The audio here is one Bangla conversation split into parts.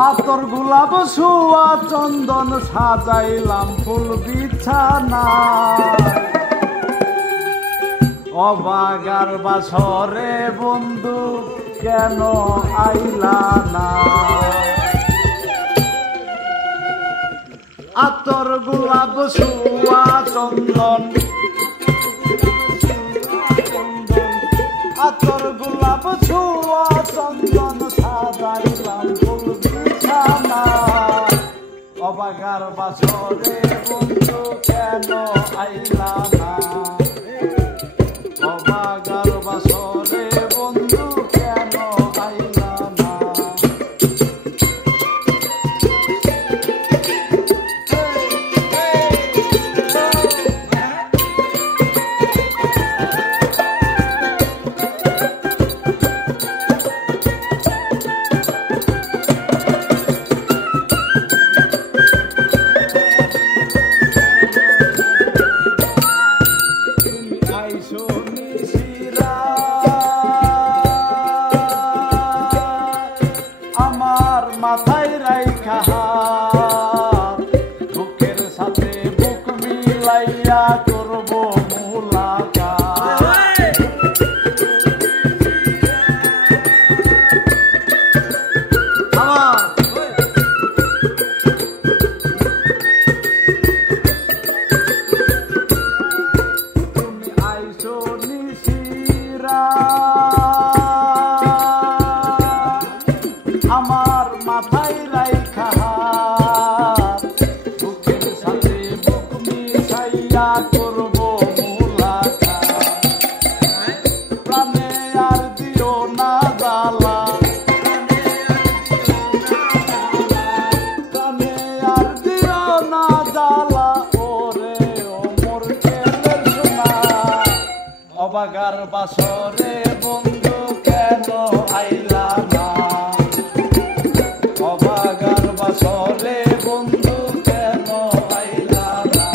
আতর গোলাপ সুয়া চন্দন সাজাইলাম ফুল বিছানা অবাগার বাসরে বন্ধু কেন আইলা না আতর গোলাপ সুয়া চন্দন আতর গোলাপ সুয়া চন্দন সাজাইলাম ফুল বিছানা অবাগার বাসরে বন্ধু কেন আইলা না অবাগার বাসরে বন্ধু কেন আইলা না আমার মাথায় রাইখা বুকের সাথে বুক মিলাইয়া করব মুলাকাত তুমি আইসো নিশিরা আমার মাথায় রাইখা বুকের সাথে বুক মিশাইয়া করব মুলাকাত প্রাণে আর দিও না জ্বালা প্রাণে আর দিও না জ্বালা ওরে ও মোর কেলের সোনা অবাগার বাসরে বন্ধু কেন আইলা না অবাগার বাসরে বন্ধু কেন আইলা না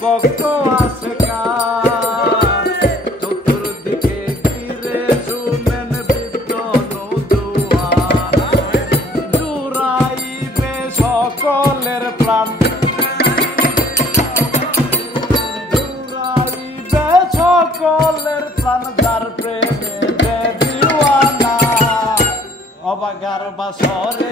ভক্ত আছে চতুর্দিকে ঘিরে শুনেন বিদ্যন দুয়ার জুড়াইবে সকলের প্রাণ জুড়াইবে সকলের প্রাণ যার প্রেমে দিওয়ানা অবাগার বাসরে